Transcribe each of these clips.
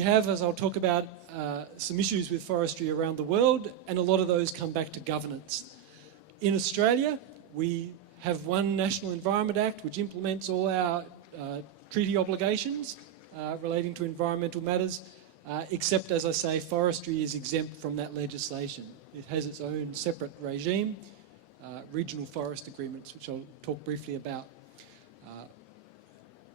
We have, as I'll talk about, some issues with forestry around the world, and a lot of those come back to governance. In Australia, we have one National Environment Act which implements all our treaty obligations relating to environmental matters, except, as I say, forestry is exempt from that legislation. It has its own separate regime, regional forest agreements, which I'll talk briefly about.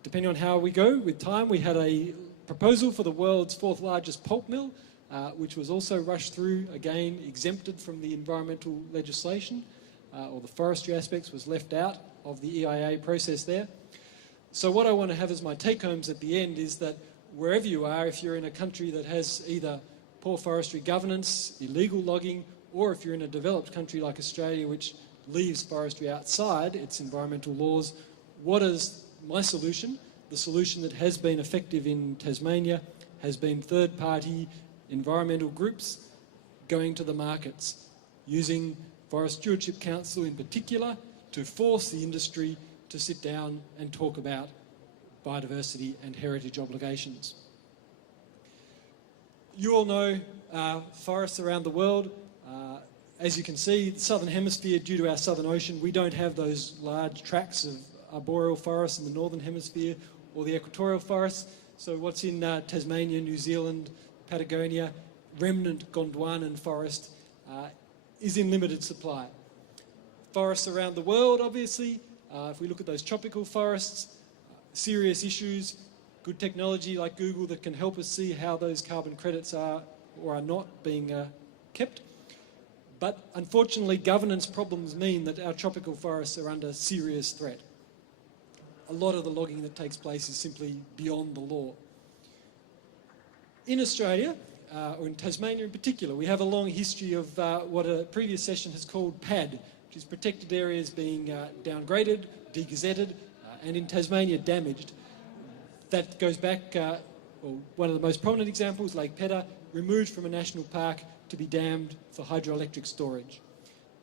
Depending on how we go with time, we had a proposal for the world's 4th largest pulp mill, which was also rushed through, again, exempted from the environmental legislation, or the forestry aspects was left out of the EIA process there. So what I want to have as my take-homes at the end is that wherever you are, if you're in a country that has either poor forestry governance, illegal logging, or if you're in a developed country like Australia, which leaves forestry outside its environmental laws, what is my solution? The solution that has been effective in Tasmania has been third-party environmental groups going to the markets, using Forest Stewardship Council in particular to force the industry to sit down and talk about biodiversity and heritage obligations. You all know forests around the world. As you can see, the southern hemisphere, due to our southern ocean, we don't have those large tracts of arboreal forests in the northern hemisphere or the equatorial forests. So what's in Tasmania, New Zealand, Patagonia, remnant Gondwanan forest is in limited supply. Forests around the world, obviously, if we look at those tropical forests, serious issues, good technology like Google that can help us see how those carbon credits are or are not being kept. But unfortunately, governance problems mean that our tropical forests are under serious threat. A lot of the logging that takes place is simply beyond the law. In Australia, or in Tasmania in particular, we have a long history of what a previous session has called PAD, which is protected areas being downgraded, degazetted, and in Tasmania damaged. That goes back, well, one of the most prominent examples, Lake Pedder, removed from a national park to be dammed for hydroelectric storage.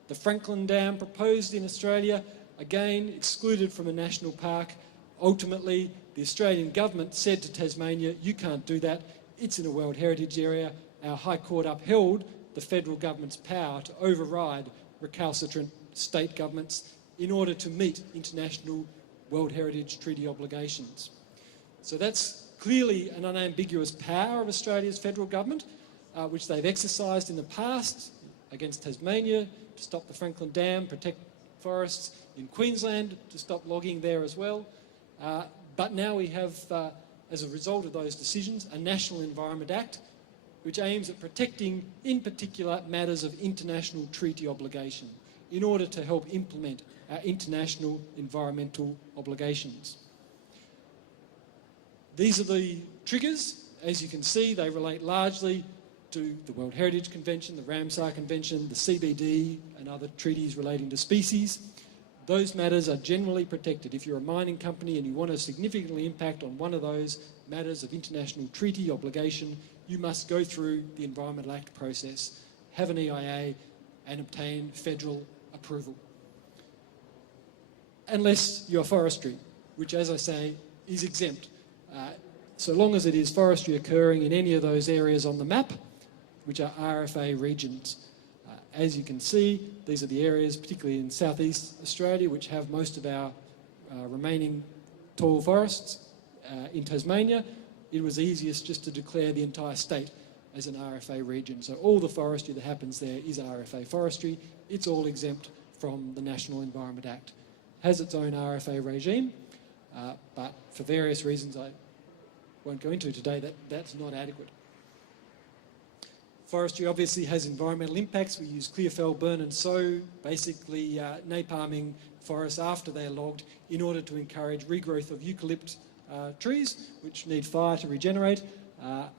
The Franklin Dam proposed in Australia, again excluded from a national park. Ultimately, the Australian government said to Tasmania, you can't do that, it's in a World Heritage Area. Our High Court upheld the federal government's power to override recalcitrant state governments in order to meet international World Heritage Treaty obligations. So that's clearly an unambiguous power of Australia's federal government, which they've exercised in the past against Tasmania to stop the Franklin Dam, protect forests in Queensland, to stop logging there as well. But now we have, as a result of those decisions, a National Environment Act which aims at protecting, in particular, matters of international treaty obligation in order to help implement our international environmental obligations. These are the triggers. As you can see, they relate largely to the World Heritage Convention, the Ramsar Convention, the CBD and other treaties relating to species. Those matters are generally protected. If you're a mining company and you want to significantly impact on one of those matters of international treaty obligation, you must go through the Environmental Act process, have an EIA and obtain federal approval. Unless you're forestry, which, as I say, is exempt. So long as it is forestry occurring in any of those areas on the map, which are RFA regions. As you can see, these are the areas, particularly in southeast Australia, which have most of our remaining tall forests. In Tasmania, it was easiest just to declare the entire state as an RFA region. So all the forestry that happens there is RFA forestry. It's all exempt from the National Environment Act. Has its own RFA regime, but for various reasons I won't go into today, that's not adequate. Forestry obviously has environmental impacts. We use clear fell, burn and sow, basically napalming forests after they're logged in order to encourage regrowth of eucalypt trees, which need fire to regenerate.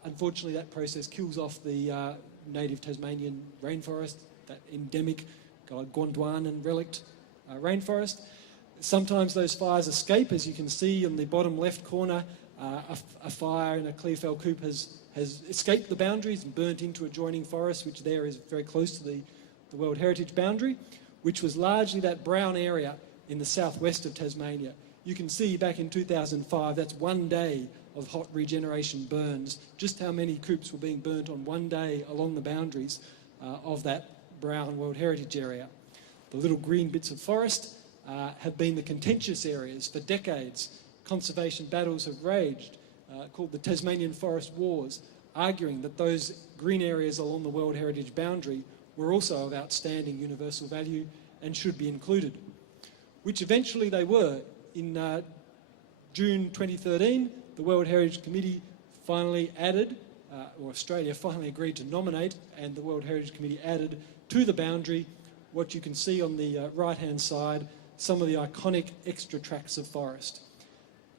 Unfortunately, that process kills off the native Tasmanian rainforest, that endemic Gondwanan relict rainforest. Sometimes those fires escape. As you can see in the bottom left corner, a fire in a clear fell coop has escaped the boundaries and burnt into adjoining forests, which there is very close to the World Heritage boundary, which was largely that brown area in the southwest of Tasmania. You can see back in 2005, that's one day of hot regeneration burns, just how many coops were being burnt on one day along the boundaries of that brown World Heritage Area. The little green bits of forest have been the contentious areas for decades. Conservation battles have raged, called the Tasmanian Forest Wars, arguing that those green areas along the World Heritage boundary were also of outstanding universal value and should be included, which eventually they were. In June 2013, the World Heritage Committee finally added, or Australia finally agreed to nominate, and the World Heritage Committee added to the boundary what you can see on the right-hand side, some of the iconic extra tracts of forest.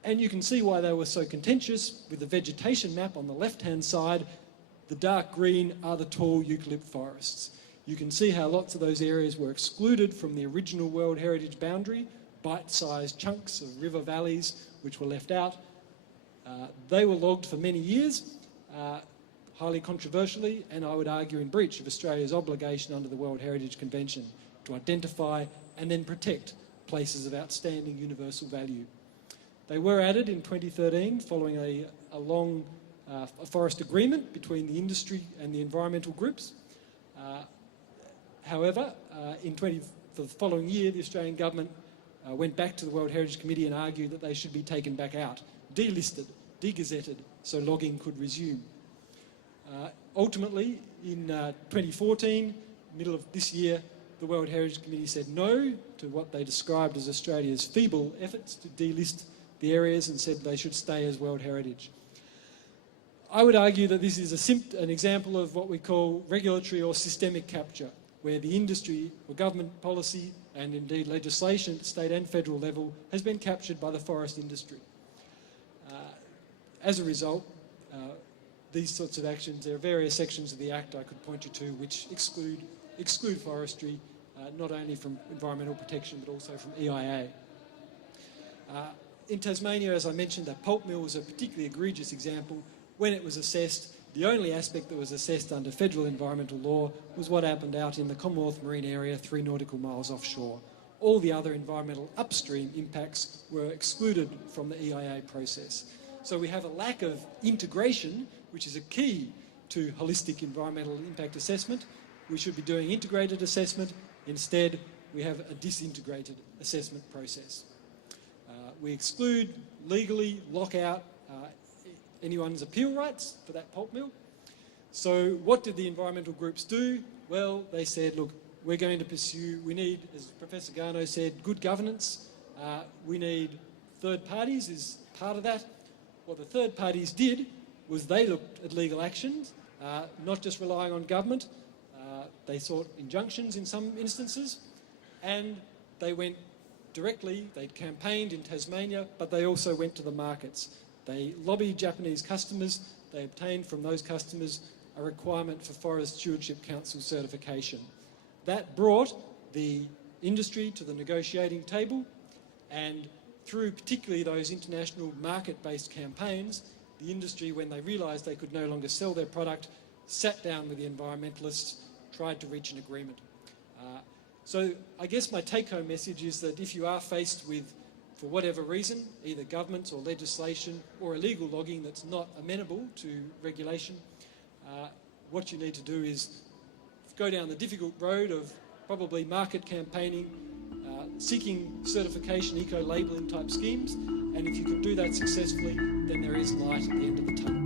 And you can see why they were so contentious. With the vegetation map on the left-hand side, the dark green are the tall eucalypt forests. You can see how lots of those areas were excluded from the original World Heritage boundary, bite-sized chunks of river valleys which were left out. They were logged for many years, highly controversially, and I would argue in breach of Australia's obligation under the World Heritage Convention to identify and then protect places of outstanding universal value. They were added in 2013 following a long forest agreement between the industry and the environmental groups. However, for the following year, the Australian government went back to the World Heritage Committee and argued that they should be taken back out, delisted, degazetted, so logging could resume. Ultimately, in 2014, middle of this year, the World Heritage Committee said no to what they described as Australia's feeble efforts to delist the areas and said they should stay as World Heritage. I would argue that this is an example of what we call regulatory or systemic capture, where the industry or government policy and indeed legislation at state and federal level has been captured by the forest industry. As a result, these sorts of actions, there are various sections of the Act I could point you to which exclude forestry, not only from environmental protection but also from EIA. In Tasmania, as I mentioned, that pulp mill was a particularly egregious example. When it was assessed, the only aspect that was assessed under federal environmental law was what happened out in the Commonwealth Marine Area 3 nautical miles offshore. All the other environmental upstream impacts were excluded from the EIA process. So we have a lack of integration, which is a key to holistic environmental impact assessment. We should be doing integrated assessment. Instead, we have a disintegrated assessment process. We exclude, legally lock out anyone's appeal rights for that pulp mill. So what did the environmental groups do? Well, they said, look, we're going to pursue, we need, as Professor Garneau said, good governance. We need third parties as part of that. What the third parties did was they looked at legal actions, not just relying on government. They sought injunctions in some instances, and they went directly, they campaigned in Tasmania, but they also went to the markets. They lobbied Japanese customers. They obtained from those customers a requirement for Forest Stewardship Council certification. That brought the industry to the negotiating table, and through particularly those international market-based campaigns, the industry, when they realised they could no longer sell their product, sat down with the environmentalists, tried to reach an agreement. So I guess my take-home message is that if you are faced with, for whatever reason, either governments or legislation or illegal logging that's not amenable to regulation, what you need to do is go down the difficult road of probably market campaigning, seeking certification, eco-labelling type schemes, and if you can do that successfully, then there is light at the end of the tunnel.